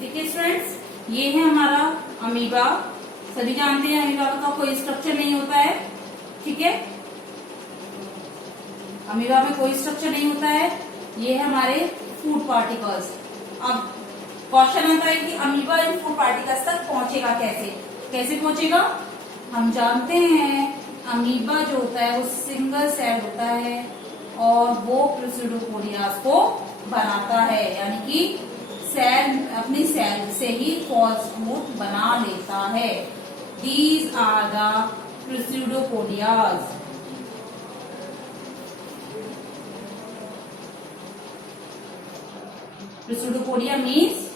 देखिए स्टूडेंट्स, ये है हमारा अमीबा। सभी जानते हैं अमीबा का कोई स्ट्रक्चर नहीं होता है, ठीक है। अमीबा में कोई स्ट्रक्चर नहीं होता है। ये है हमारे फूड पार्टिकल्स। अब क्वेश्चन आता है कि अमीबा इन फूड पार्टिकल्स तक पहुंचेगा कैसे? कैसे पहुंचेगा? हम जानते हैं अमीबा जो होता है वो सिंगल सेल होता है और वो प्रोसिडोपोडियास को बनाता है, यानी कि सेल अपनी सेल से ही फॉल्स फूड बना लेता है। These are the pseudopodias. Pseudopodia means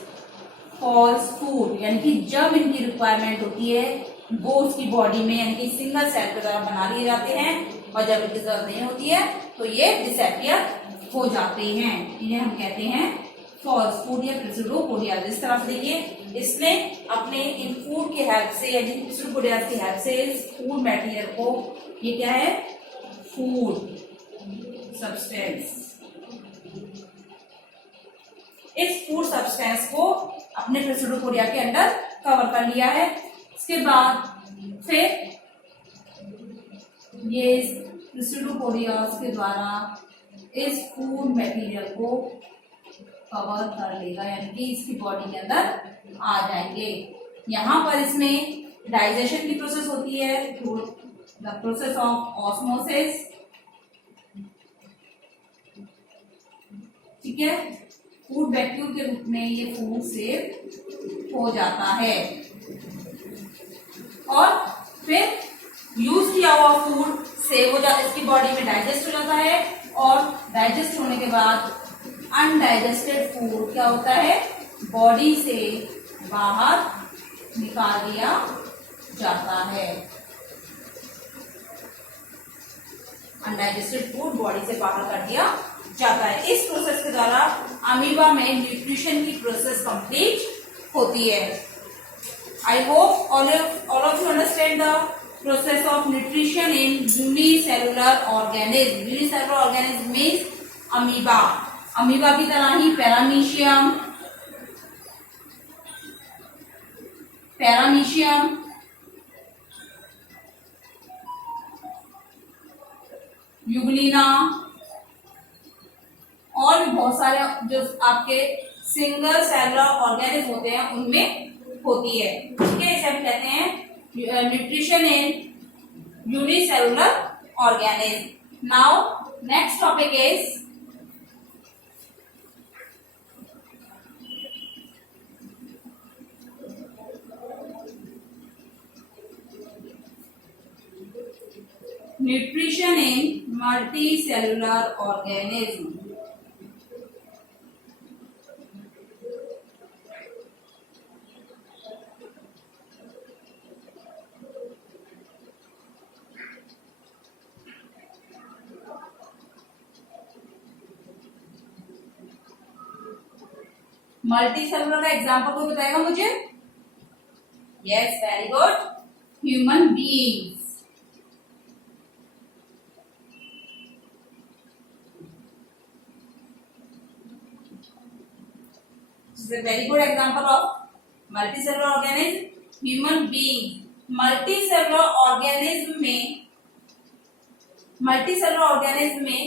false food, यानी कि जब इनकी रिक्वायरमेंट होती है वो उसकी बॉडी में यानी कि सिंगल सेल के द्वारा बना लिए जाते हैं, और जब इनकी जरूरत नहीं होती है तो ये डिसअपियर हो जाते हैं। इन्हें हम कहते हैं फॉल्स फूड या प्रोसिडोपोडिया। इस तरह से देखिए, इसने अपने इन फूड के हेल्प से या जिन प्रोसिडोपोडिया की हेल्प से इस फूड मटेरियल को, ये क्या है, फूड सब्सटेंस, इस फूड सब्सटेंस को अपने प्रोसिडोपोडिया के अंदर कवर कर लिया है। इसके बाद फिर ये प्रोसिडोपोडियास के द्वारा इस फूड मटेरियल को कवर कर लेगा, यानी कि इसकी बॉडी के अंदर आ जाएंगे। यहाँ पर इसमें डाइजेशन की प्रोसेस होती है through the process of osmosis, ठीक है। फूड वैक्यूम के रूप में ये फूड सेव हो जाता है और फिर यूज किया हुआ फूड सेव हो जाता है, इसकी बॉडी में डाइजेस्ट हो जाता है, और डाइजेस्ट होने के बाद अनडाइजेस्टेड फूड क्या होता है, बॉडी से बाहर निकाल दिया जाता है। अनडाइजेस्टेड फूड बॉडी से बाहर कर दिया जाता है। इस प्रोसेस के द्वारा अमीबा में न्यूट्रिशन की प्रोसेस कंप्लीट होती है। I hope all of you understand the process of nutrition in unicellular organism. Unicellular organism means amoeba. Amoeba की तरह ही पैरामीशियम, यूग्लिना और बहुत सारे जो आपके सिंगल सेलुलर ऑर्गेनिज्म होते हैं उनमें होती है, ठीक है। इसे हम कहते हैं nutrition in unicellular organism. Now next topic is nutrition in multicellular organism. Multicellular का एग्जांपल कोई बताएगा मुझे? Yes, very good, human beings. Very good example of multicellular organism, human being. Multicellular organism में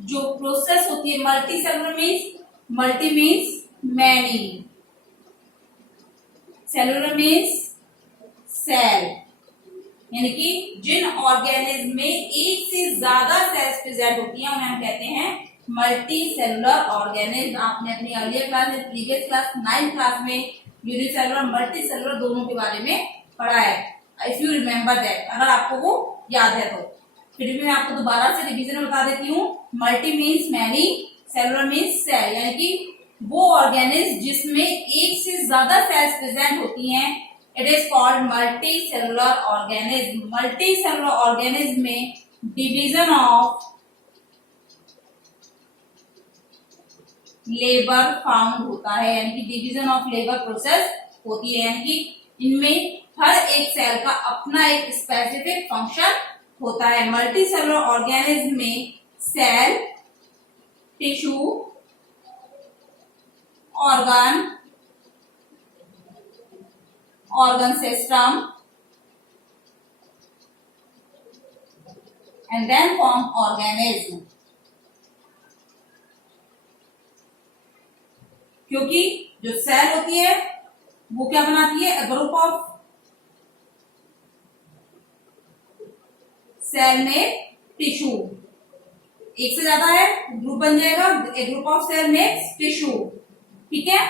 जो प्रोसेस होती है, multicellular means, multi means many, cellular means cell, यानी कि जिन ऑर्गेनिज्म में एक से ज्यादा सेल्स प्रेजेंट होती हैं उन्हें हम कहते हैं मल्टी सेलुलर ऑर्गेनिज्म। आपने अपनी अर्लियर क्लास में, प्रीवियस क्लास 9th क्लास में यूनिसेलुलर मल्टी सेलुलर दोनों के बारे में पढ़ा है, इफ यू रिमेम्बर दैट, अगर आपको वो याद है तो। फिर भी मैं आपको दोबारा से रिवीजन में बता देती हूँ। Multi means many, cellular means cell, यानी कि वो ऑर्गेनिज्म जिसमें एक से ज्यादा सेल्स प्रेजेंट होती हैं, it is called multi cellular organism. Multi cellular organism में डिवीजन ऑफ लेबर फाउंड होता है, यानी कि डिवीजन ऑफ लेबर प्रोसेस होती है, यानी कि इनमें हर एक सेल का अपना एक स्पेसिफिक फंक्शन होता है। मल्टी सेलुलर ऑर्गेनिज्म में cell, tissue, organ, organ system and then form organism. क्योंकि जो सेल होती है वो क्या बनाती है, ग्रुप ऑफ सेल में टिश्यू, एक से ज्यादा है ग्रुप बन जाएगा, a group of cell makes tissue, ठीक है।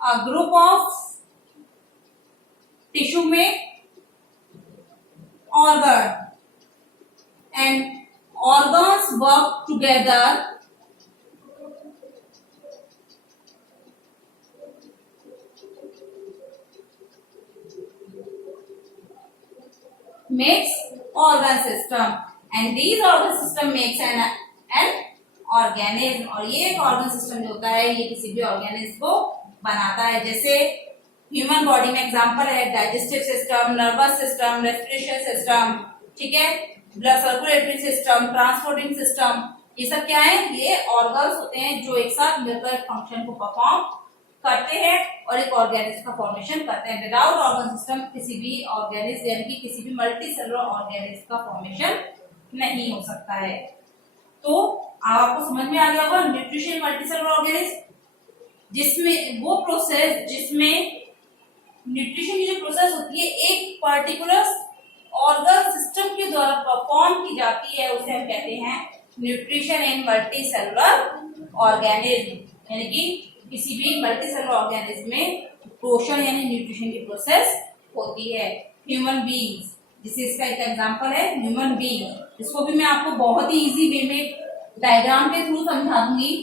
अ ग्रुप ऑफ टिश्यू में organ and organs work together makes organ system and these organ system makes an organism। और ये एक organ system जो होता है ये किसी भी organism को बनाता है। जैसे ह्यूमन बॉडी में एग्जांपल है digestive system, nervous system, respiration system, ठीक है, blood circulatory system, transporting system, ये सब क्या है, ये ऑर्गन्स होते हैं जो एक साथ मिलकर फंक्शन को परफॉर्म करते हैं और एक ऑर्गेनिज्म का फॉर्मेशन करते हैं। विदाउट ऑर्गन सिस्टम किसी भी ऑर्गेनिज्म यानी कि किसी भी मल्टी सेलुलर ऑर्गेनिज्म का फॉर्मेशन नहीं हो सकता है। तो आपको समझ में आ गया होगा न्यूट्रिशन मल्टी सेलुलर ऑर्गेनिज्म, जिसमें वो प्रोसेस जिसमें न्यूट्रिशन की जो प्रोसेस होती है एक पर्टिकुलर ऑर्गन सिस्टम के द्वारा परफॉर्म की जाती है, उसे हम कहते हैं न्यूट्रिशन इन मल्टी सेलुलर ऑर्गेनिज्म। यानी कि किसी भी मल्टी सेलुलर ऑर्गेनिज्म में पोषण यानी न्यूट्रिशन की प्रोसेस होती है। ह्यूमन बीइंग्स, जिसे इसका एक एग्जांपल है ह्यूमन बीइंग, इसको भी मैं आपको बहुत ही इजी वे में डायग्राम के थ्रू समझा दूंगी,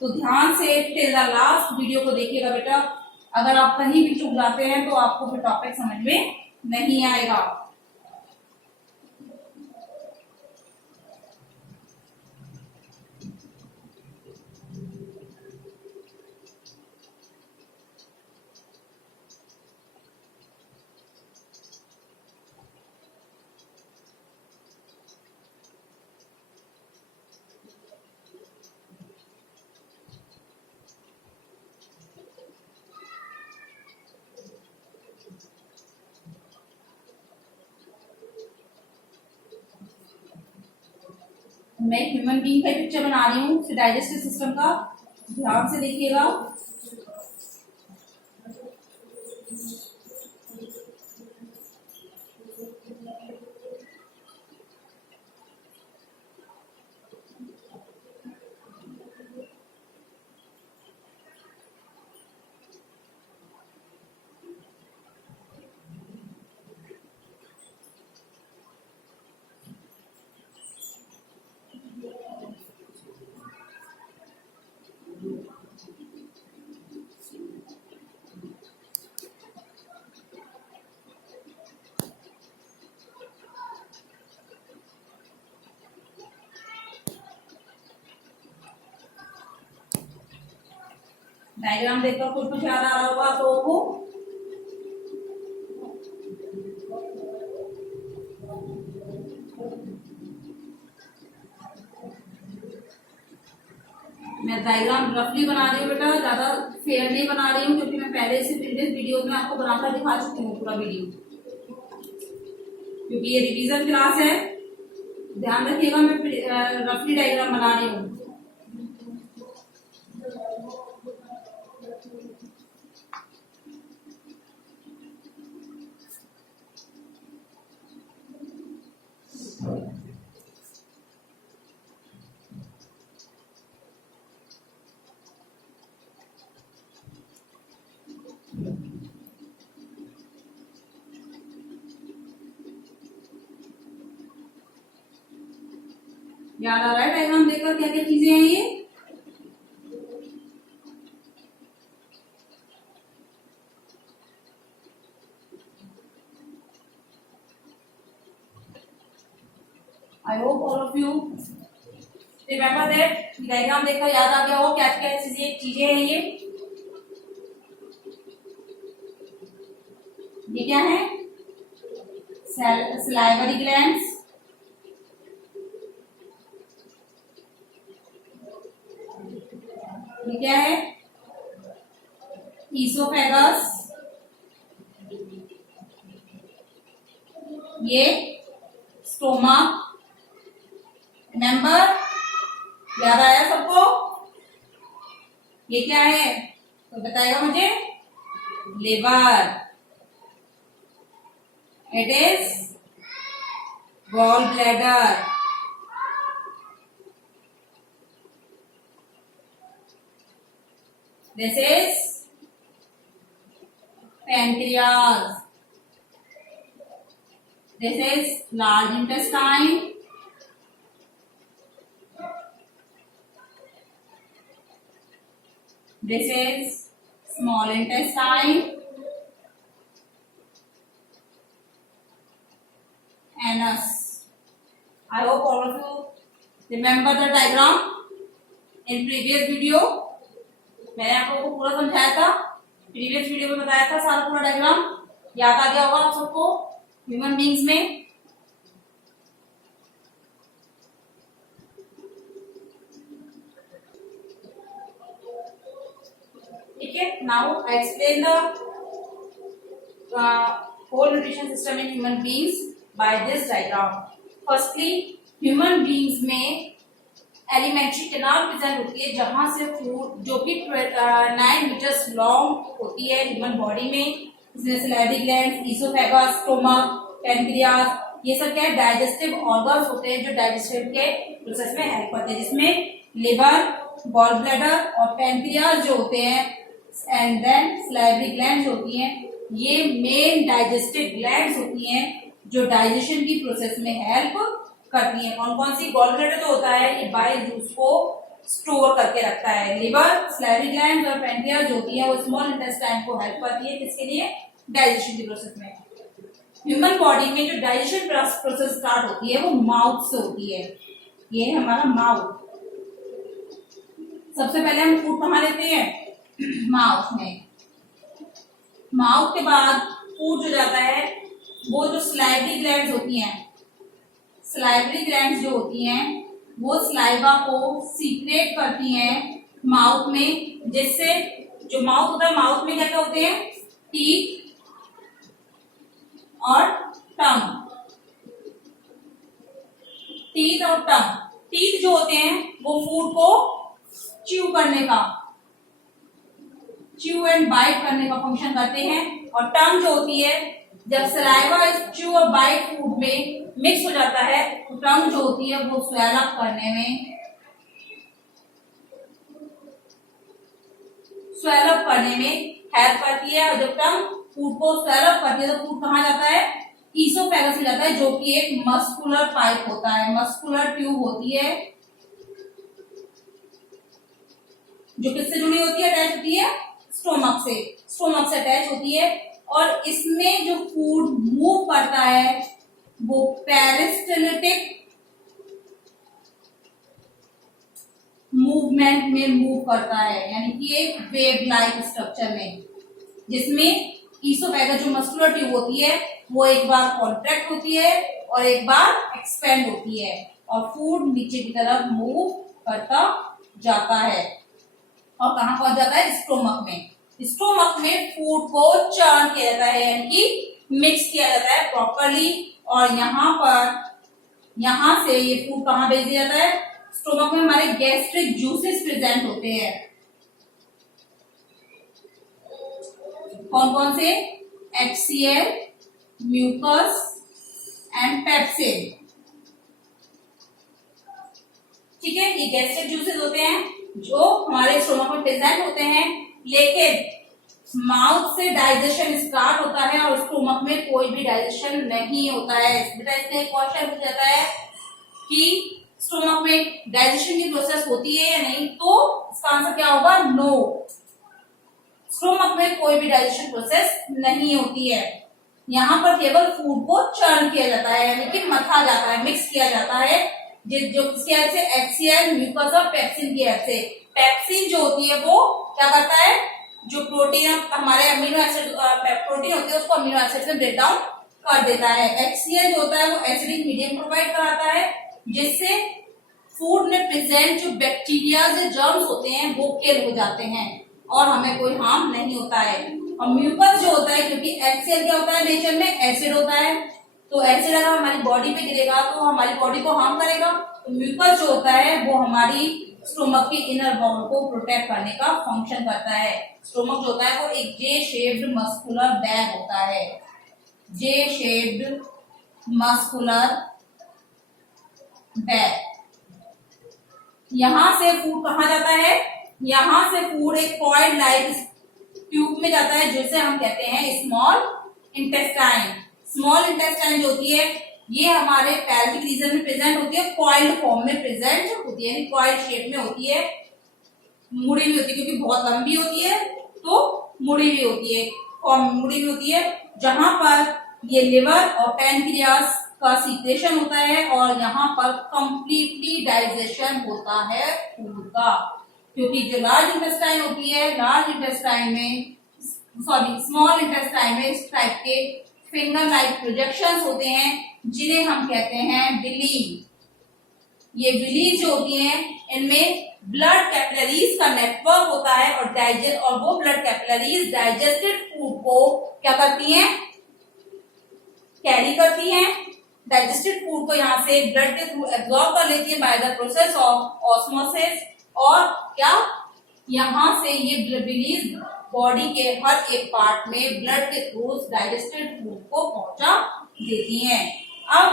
तो ध्यान से टिल द लास्ट वीडियो को देखिएगा बेटा। अगर आप कहीं भी चूक जाते हैं तो आपको फिर टॉपिक समझ में नहीं आएगा। मैं ह्यूमन बीइंग का पिक्चर बना रही हूँ डाइजेस्टिव सिस्टम का, ध्यान से देखिएगा। डायग्राम देखकर कुछ याद आ रहा होगा तो वो मैं डायग्राम रफली बना रही हूँ बेटा, ज्यादा फेयर नहीं बना रही हूँ क्योंकि मैं पहले से प्रीवियस वीडियो में आपको बनाकर दिखा चुकी हूँ पूरा वीडियो, क्योंकि ये रिवीजन क्लास है। ध्यान रखिएगा मैं रफली डायग्राम बना रही हूँ। याद आ रहा है डायग्राम देखकर क्या क्या चीजें हैं ये? I hope all of you remember that. Diagram देखकर याद आ गया हो क्या क्या चीजें हैं ये क्या है? सलाइवरी ग्लैंड्स, ये क्या है? ईसोफेगस, ये स्टोमक, रिमेंबर, याद आया सबको? ये क्या है तो बताएगा मुझे? Liver. It is gall bladder. This is pancreas. This is large intestine. This is small intestine. Anus. I hope all of you remember the diagram in previous video. मैंने आप लोगों को पूरा समझाया था, प्रीवियस वीडियो में बताया था सारा पूरा डायग्राम। याद आ गया होगा आप सबको ह्यूमन बींग्स में। ठीक है, now I explain the whole nutrition system in human beings by this diagram. Firstly, human beings में एलिमेंट्री कैनाल प्रेजेंट होती है, जहां से फूड जो कि 9 मीटर्स लॉन्ग होती है ह्यूमन बॉडी में, इसमें salivary gland, oesophagus, stomach, pancreas, ये सब क्या है? डाइजेस्टिव ऑर्गन्स होते हैं जो डाइजेस्टिव के प्रोसेस में हेल्प करते हैं, जिसमें लिवर, गॉल ब्लैडर और पैनक्रियास जो होते हैं, एंड देन सैलिवरी ग्लैंड होती हैं। ये मेन डाइजेस्टिव ग्लैंड्स होती हैं जो डाइजेशन की प्रोसेस में हेल्प करती है। कौन कौन सी? गॉल ब्लैडर जो होता है ये बाइल जूस को स्टोर करके रखता है। लिवर, सैलिवरी ग्लैंड और पैनक्रियास जो होती है वो स्मॉल इंटेस्टाइन को हेल्प करती है, किसके लिए? डाइजेशन की प्रोसेस में। ह्यूमन बॉडी में जो डाइजेशन प्रोसेस स्टार्ट होती है वो माउथ से होती है। ये है हमारा माउथ। सबसे पहले हम फूड कहाँ लेते हैं? माउथ में। माउथ के बाद फूड जो जाता है वो जो सलाइवरी ग्लैंड्स होती हैं, सलाइवरी ग्लैंड्स जो होती हैं वो सलाइवा को सीक्रेट करती हैं माउथ में, जिससे जो माउथ होता है, माउथ में क्या क्या होते हैं? टीथ और टंग। टीथ और टंग। टीथ जो होते हैं वो फूड को च्यू करने का, च्यू एंड बाइट करने का फंक्शन करते हैं, और टंग जो होती है जब सलाइवा इस च्यू और बाइट फूड में मिक्स हो जाता है तो टंग जो होती है वो स्वेल अप करने में हेल्प करती है। और जब टंग फूड को स्वेल अप करती है तो फूड कहाँ जाता है? ईसोफेगस में जाता है, जो कि एक मस्कुलर पाइप होता है, मस्कुलर ट्यूब होती है, जो किससे जुड़ी होती है? अटैच होती है स्टोमक से। स्टोमक से अटैच होती है, और इसमें जो फूड मूव करता है वो पेरिस्टलिटिक मूवमेंट में मूव करता है, यानी कि एक वेव लाइक स्ट्रक्चर में, जिसमें ईसोफेगस जो मस्कुलर ट्यूब होती है वो एक बार कॉन्ट्रैक्ट होती है और एक बार एक्सपेंड होती है, और फूड नीचे की तरफ मूव करता जाता है। और कहाँ पहुंच जाता है? स्टोमक में। स्टोमक में फूड को चर्न किया जाता है, यानी कि मिक्स किया जाता है प्रॉपरली, और यहाँ से ये फूड कहाँ भेज दिया जाता है? स्टोमक में हमारे गैस्ट्रिक जूसेस प्रेजेंट होते हैं। कौन कौन से? HCl, mucus and pepsin. ठीक है, ये गैस्ट्रिक जूसेस होते हैं जो हमारे स्टोमक में प्रेजेंट होते हैं, लेकिन माउथ से डाइजेशन स्टार्ट होता है और स्टोमक में कोई भी डाइजेशन नहीं होता है। बेटा इसमें क्वेश्चन पूछा जाता है कि स्टोमक में डाइजेशन की प्रोसेस होती है या नहीं, तो इसका आंसर क्या होगा? नो। स्टोमक में कोई भी डाइजेशन प्रोसेस नहीं होती है। यहाँ पर केवल फूड को चर्न किया जाता है, यानी कि मथा जाता है, मिक्स किया जाता है, जो किसकी हेल्प से? HCl, म्यूकस और पेप्सिन की हेल्प से। पेप्सिन जो होती है वो क्या करता है? जो प्रोटीन हमारे अमीनो एसिड प्रोटीन होती है उसको अमीनो एसिड में ब्रेक डाउन कर देता है। HCl जो होता है वो एसिडिक मीडियम प्रोवाइड कराता है, जिससे फूड में प्रेजेंट जो बैक्टीरिया या जर्म्स होते हैं वो किल हो जाते हैं और हमें कोई हार्म नहीं होता है। और म्यूकस जो होता है, क्योंकि HCl क्या होता है? नेचर में एसिड होता है, तो ऐसे लगा हमारी बॉडी पे गिरेगा तो हमारी बॉडी को हार्म करेगा। तो म्यूकस जो होता है वो हमारी स्टोमक की इनर वॉल को प्रोटेक्ट करने का फंक्शन करता है। स्टोमक जो होता है वो एक जे शेप्ड मस्कुलर बैग होता है, जे शेप्ड मस्कुलर बैग। यहां से फूड कहाँ जाता है, यहां से फूड एक कॉइल लाइक ट्यूब में जाता है जिसे हम कहते हैं स्मॉल इंटेस्टाइन। स्मॉल इंटेस्टाइन जो होती है ये हमारे पैल्विक रीजन में प्रेजेंट होती है, कॉइल्ड फॉर्म में प्रेजेंट होती है, यानी कॉइल शेप में होती है, मुड़ी हुई होती है क्योंकि बहुत लंबी होती है तो मुड़ी हुई होती है, फॉर्म मुड़ी हुई होती है, जहां पर ये लिवर और पैनक्रियास का सीक्रेशन होता है और यहाँ पर कंप्लीटली डाइजेशन होता है फूड का। क्योंकि जो लार्ज इंटेस्टाइन होती है, लार्ज इंटेस्टाइन में स्मॉल इंटेस्टाइन में इस टाइप के फिंगर लाइक प्रोजेक्शंस होते हैं जिन्हें हम कहते हैं विली। ये विली जो होती हैं इनमें ब्लड कैपिलरीज का नेटवर्क होता है और वो ब्लड कैपिलरीज डाइजेस्टेड फूड को क्या करती हैं, कैरी करती हैं। डाइजेस्टेड फूड को यहाँ से ब्लड के थ्रू एब्जॉर्ब कर लेती है by the process of osmosis, और क्या यहाँ से ये विलीज बॉडी के हर एक पार्ट में ब्लड के थ्रू डाइजेस्टेड फूड को पहुंचा देती हैं। अब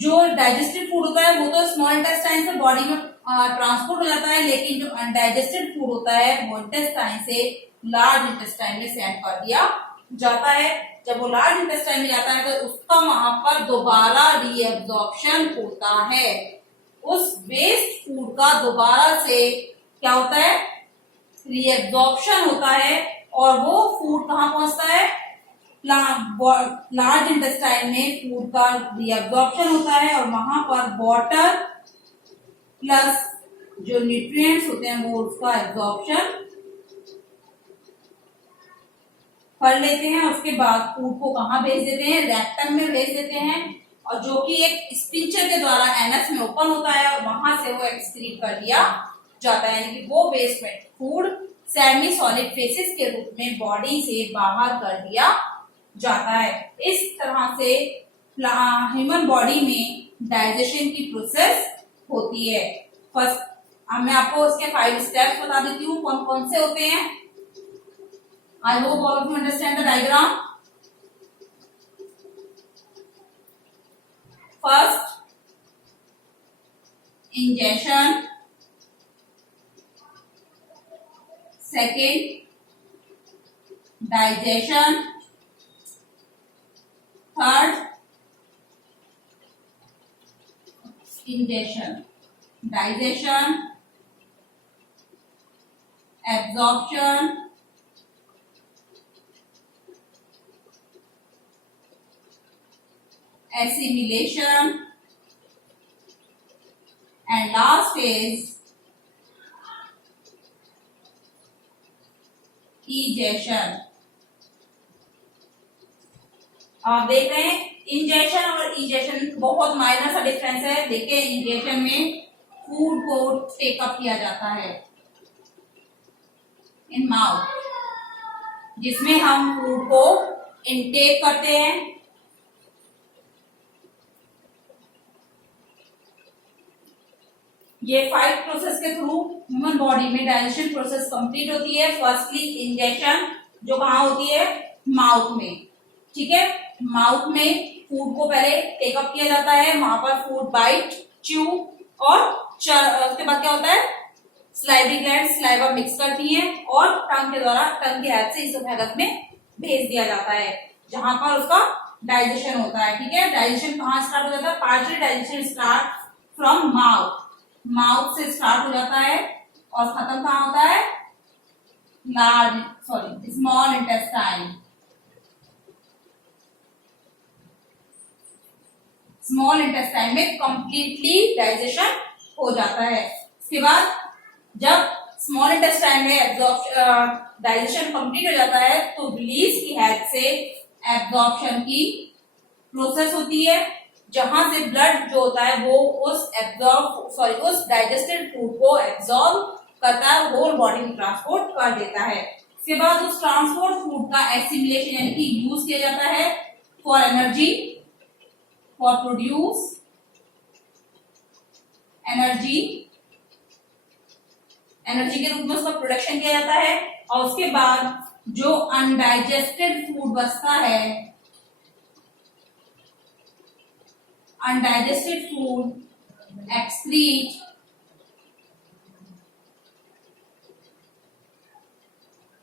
जो डाइजेस्टेड फूड होता है वो तो स्मॉल इंटेस्टाइन से बॉडी में ट्रांसपोर्ट हो जाता है, लेकिन जो अनडाइजेस्टेड फूड होता है वो इंटेस्टाइन से लार्ज इंटेस्टाइन में सेंड कर दिया जाता है। जब वो लार्ज इंटेस्टाइन में जाता है तो उसका वहां पर दोबारा रीएब्जॉर्प्शन होता है। उस वेस्ट फूड का दोबारा से क्या होता है, रीएब्जॉर्प्शन होता है, और वो फूड कहाँ पहुंचता है, लार्ज इंटेस्टाइन में फूड का रीएब्जॉर्प्शन होता है और वहां पर वाटर प्लस जो न्यूट्रिएंट्स होते हैं वो उसका एब्जॉर्प्शन कर लेते हैं। उसके बाद फूड को कहाँ भेज देते हैं, रेक्टम में भेज देते हैं, और जो कि एक स्पिंचर के द्वारा एनस में ओपन होता है और वहां से वो एक्सक्रीट कर दिया जाता है, यानी कि वो waste food semi solid faeces के रूप में बॉडी से बाहर कर दिया जाता है। इस तरह से ह्यूमन बॉडी में डाइजेशन की प्रोसेस होती है। फर्स्ट मैं आपको उसके 5 स्टेप्स बता देती हूँ कौन कौन से होते हैं। I hope all of you understand the diagram. First, ingestion. Second, digestion. Third, ingestion, digestion, absorption, assimilation, and last is egestion. आप देख रहे हैं इंजेक्शन और इजेक्शन बहुत माइनर सा डिफरेंस है। देखिए इंजेक्शन में फूड को टेकअप किया जाता है इन माउथ, जिसमें हम फूड को इनटेक करते हैं। ये 5 प्रोसेस के थ्रू ह्यूमन बॉडी में डाइजेशन प्रोसेस कंप्लीट होती है। फर्स्टली इंजेक्शन जो कहाँ होती है, माउथ में, ठीक है। माउथ में फूड को पहले टेकअप किया जाता है, वहां पर फूड बाइट, च्यू और उसके बाद क्या होता है, स्लाइवरी ग्लैंड स्लाइवा मिक्स करती हैं और टंग के द्वारा, टंग की हेल्प से इसोफेगस में भेज दिया जाता है, जहां पर उसका डाइजेशन होता है, ठीक है। डाइजेशन कहाँ स्टार्ट हो जाता है, partial digestion start from mouth, mouth से स्टार्ट हो जाता है और खत्म कहाँ होता है, स्मॉल इंटेस्टाइन। स्मॉल इंटेस्टाइन में कंप्लीटली डाइजेशन हो जाता है। उसके बाद जब स्मॉल इंटेस्टाइन में डाइजेशन कंप्लीट हो जाता है तो रिलीज की हेल्प से एब्जॉर्प्शन की प्रोसेस होती है, जहां से ब्लड जो होता है वो उस डाइजेस्टेड फूड को एब्जॉर्ब करता है, होल बॉडी में ट्रांसपोर्ट कर देता है। उसके बाद उस ट्रांसपोर्ट फूड का एसिमिलेशन यानी कि यूज किया जाता है for energy, for produce energy, energy के रूप में उसका प्रोडक्शन किया जाता है। और उसके बाद जो अनडाइजेस्टेड फूड बचता है, undigested food excrete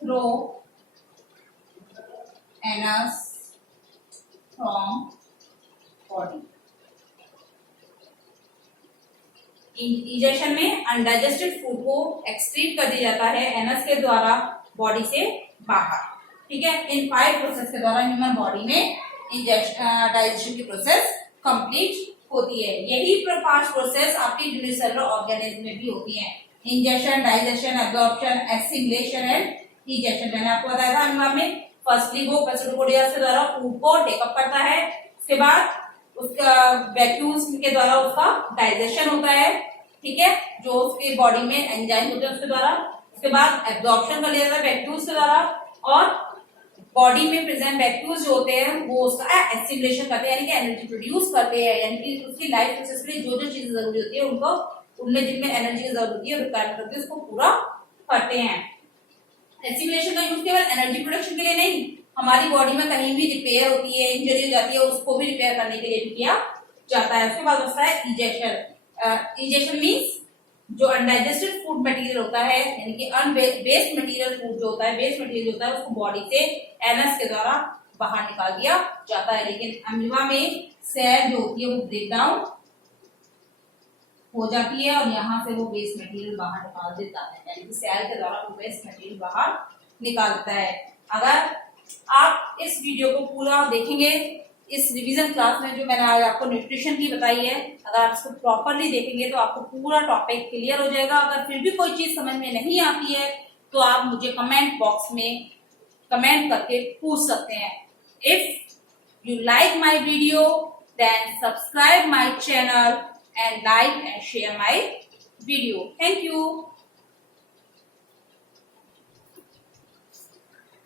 through anus from body. Injection में अनडाइजेस्टेड फूड को एक्सक्रीट कर दिया जाता है एनस के द्वारा बॉडी से बाहर। ठीक है, इन 5 प्रोसेस के द्वारा ह्यूमन बॉडी में इंजेक्शन डाइजेशन की प्रोसेस कंप्लीट होती है। यही 5 प्रोसेस आपकी यूनिसेलुलर ऑर्गेनिज्म में भी होती है। Injection, digestion, absorption, assimilation and injection. मैंने आपको बताया था अनिमा में फर्स्टली वो प्लास्टिडोपोडिया के द्वारा फूड को टेकअप करता है, उसके बाद उसका वैक्यूल्स के द्वारा उसका डाइजेशन होता है। ठीक है, जो उसके बॉडी में एंजाइम होते हैं उसके द्वारा, उसके बाद एब्जॉर्प्शन कर लिया जाता है वैक्यूल्स के द्वारा, और बॉडी में प्रेजेंट वैक्यूल्स जो होते हैं वो उसका एसिमिलेशन करते हैं, यानी कि एनर्जी प्रोड्यूस करते हैं, यानी कि उसकी लाइफ प्रोसेस के लिए जो जो चीजें जरूरी होती है उनको, उनमें जिनमें एनर्जी की जरूरत होती है रिक्वायरमेंट होती है उसको पूरा करते हैं। एसिमिलेशन का यूज केवल एनर्जी प्रोडक्शन के लिए नहीं, हमारी बॉडी में कहीं भी रिपेयर होती है, इंजरी हो जाती है, उसको भी रिपेयर करने के लिए भी किया जाता है। उसके बाद होता है इंजेक्शन। इंजेक्शन मीन्स जो अनडाइजेस्टेड फूड मटेरियल होता है, यानी कि वेस्ट मटेरियल फूड जो होता है, वेस्ट मटेरियल होता है उसको बॉडी से एनस के द्वारा बाहर निकाल दिया जाता है। लेकिन अमीबा में सेल जो होती है वो ब्रेक डाउन हो जाती है और यहाँ से वो वेस्ट मटेरियल बाहर निकाल देता है, यानी कि सेल के द्वारा वो वेस्ट मटेरियल बाहर निकालता है। अगर आप इस वीडियो को पूरा देखेंगे, इस रिवीजन क्लास में जो मैंने आज आपको न्यूट्रिशन की बताई है, अगर आप इसको प्रॉपरली देखेंगे तो आपको पूरा टॉपिक क्लियर हो जाएगा। अगर फिर भी कोई चीज समझ में नहीं आती है तो आप मुझे कमेंट बॉक्स में कमेंट करके पूछ सकते हैं। If you like my video then subscribe my channel and like and share my video. Thank you.